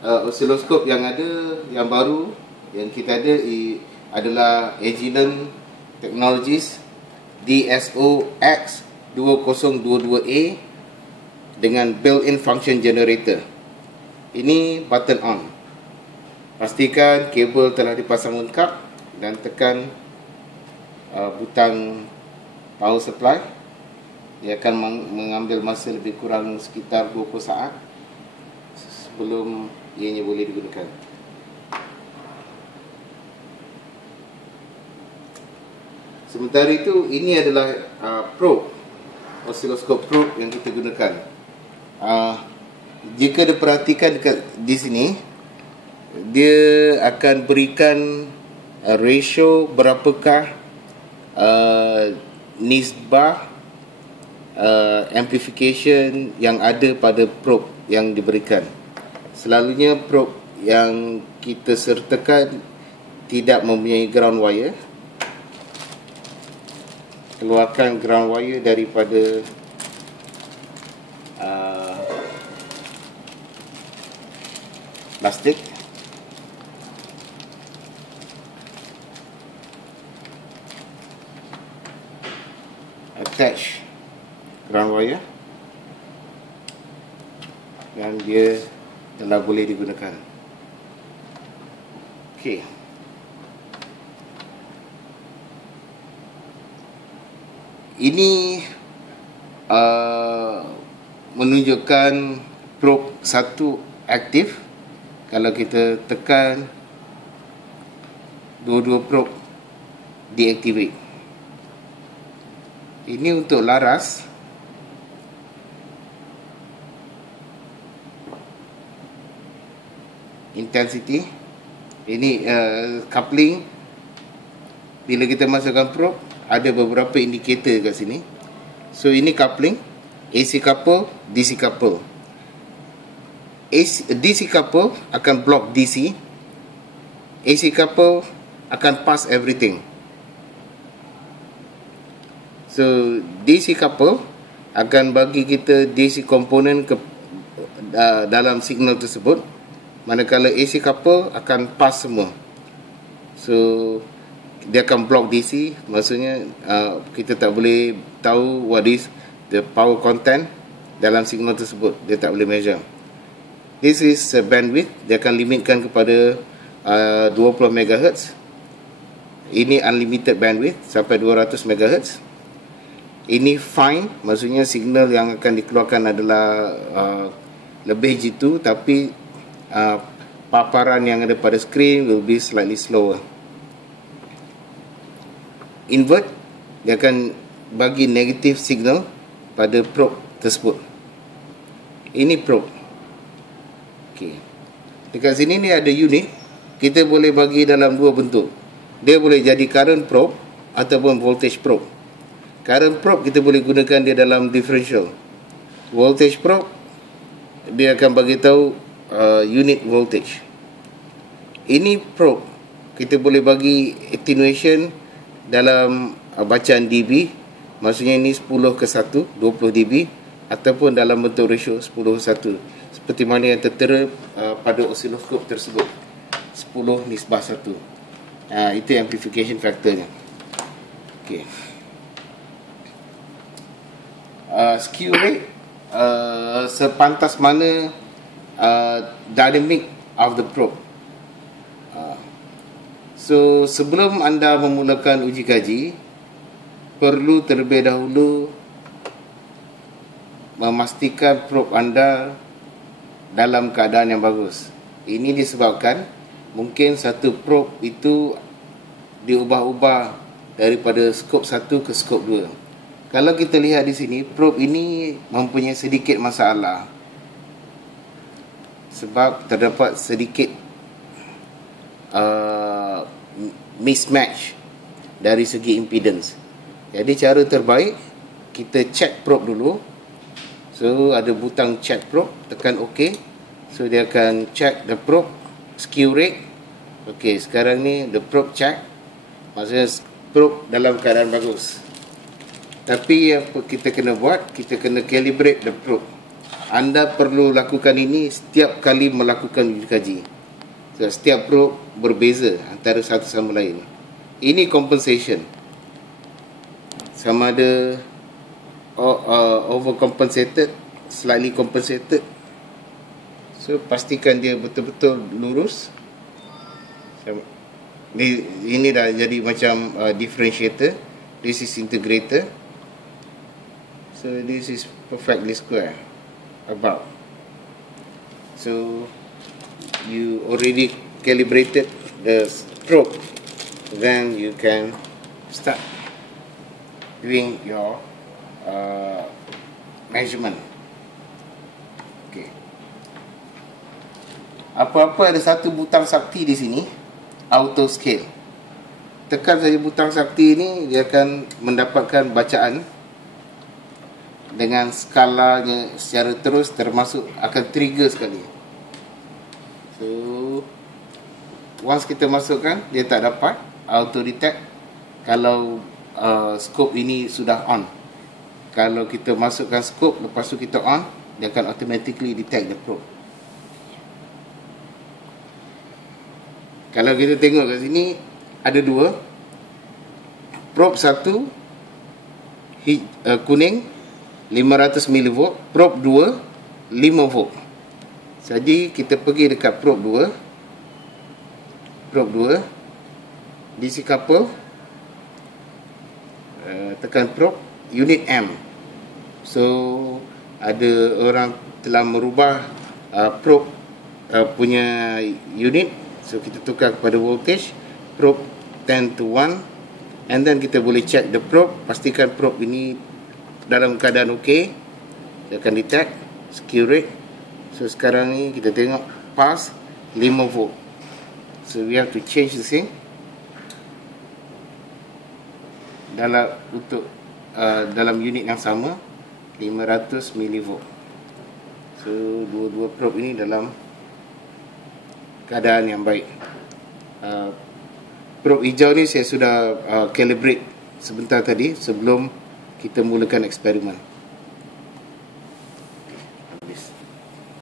Oscilloscope yang ada, yang baru yang kita ada adalah Agilent Technologies DSO-X2022A dengan built-in function generator. Ini button on. Pastikan kabel telah dipasang lengkap dan tekan butang power supply. Dia akan mengambil masa lebih kurang sekitar 20 saat sebelum ianya boleh digunakan. Sementara itu, ini adalah probe, oscilloscope probe yang kita gunakan. Jika diperhatikan di sini, dia akan berikan ratio berapakah nisbah amplification yang ada pada probe yang diberikan. Selalunya probe yang kita sertakan tidak mempunyai ground wire. Keluarkan ground wire daripada plastik. Attach ground wire dan dia telah boleh digunakan. Okey. Ini menunjukkan probe 1 aktif. Kalau kita tekan, dua-dua probe deactivate. Ini untuk laras. Intensity. Ini coupling. Bila kita masukkan probe, ada beberapa indikator kat sini. So ini coupling, AC couple, DC couple. DC couple akan block DC. AC couple akan pass everything. So DC couple akan bagi kita DC komponen dalam signal tersebut, manakala AC couple akan pass semua. So dia akan block DC. Maksudnya kita tak boleh tahu what is the power content dalam signal tersebut. Dia tak boleh measure. This is bandwidth. Dia akan limitkan kepada 20 MHz. Ini unlimited bandwidth sampai 200 MHz. Ini fine, maksudnya signal yang akan dikeluarkan adalah lebih jitu, tapi paparan yang ada pada skrin will be slightly slower. Invert, dia akan bagi negative signal pada probe tersebut. Ini probe. Okey. Dekat sini ni ada unit. Kita boleh bagi dalam dua bentuk. Dia boleh jadi current probe ataupun voltage probe. Current probe kita boleh gunakan dia dalam differential. Voltage probe dia akan bagi tahu unit voltage. Ini probe kita boleh bagi attenuation dalam bacaan dB. Maksudnya ini 10 ke 1, 20 dB, ataupun dalam bentuk ratio 10 ke 1, seperti mana yang tertera pada oscilloscope tersebut, 10 nisbah 1. Itu amplification factornya. Okay. Skew rate, sepantas mana dynamic of the probe. So sebelum anda memulakan uji kaji, perlu terlebih dahulu memastikan probe anda dalam keadaan yang bagus. Ini disebabkan mungkin satu probe itu diubah-ubah daripada skop 1 ke skop 2. Kalau kita lihat di sini, probe ini mempunyai sedikit masalah sebab terdapat sedikit mismatch dari segi impedance. Jadi cara terbaik, kita check probe dulu. So ada butang check probe, tekan OK. So dia akan check the probe skew rate. OK, sekarang ni the probe check. Maksudnya probe dalam keadaan bagus. Tapi apa kita kena buat, kita kena calibrate the probe. anda perlu lakukan ini setiap kali melakukan uji kaji. So, setiap probe berbeza antara satu sama lain. Ini compensation. Sama ada overcompensated, slightly compensated. So pastikan dia betul-betul lurus. Ini dah jadi macam differentiator. This is integrator. So this is perfectly square. About. So you already calibrated the probe. Then you can start doing your measurement. Okay. Apa-apa ada satu butang sakti di sini, auto scale. Tekan saja butang sakti ini, dia akan mendapatkan bacaan dengan skalanya secara terus, termasuk akan trigger sekali. So once kita masukkan, dia tak dapat auto detect. Kalau scope ini sudah on, kalau kita masukkan scope lepas tu kita on, dia akan automatically detect the probe. Kalau kita tengok kat sini ada dua probe. Satu kuning 500 mV, probe 2 5 volt. Jadi kita pergi dekat probe 2 DC couple, tekan probe unit M. So ada orang telah merubah probe punya unit. So kita tukar kepada voltage, probe 10 to 1, and then kita boleh check the probe, pastikan probe ini dalam keadaan okey, dia akan detect skew rate. So sekarang ni kita tengok pass 5 volt. So we have to change the thing dalam unit yang sama, 500 mV. So dua-dua probe ini dalam keadaan yang baik. Probe hijau ni saya sudah calibrate sebentar tadi sebelum kita mulakan eksperimen.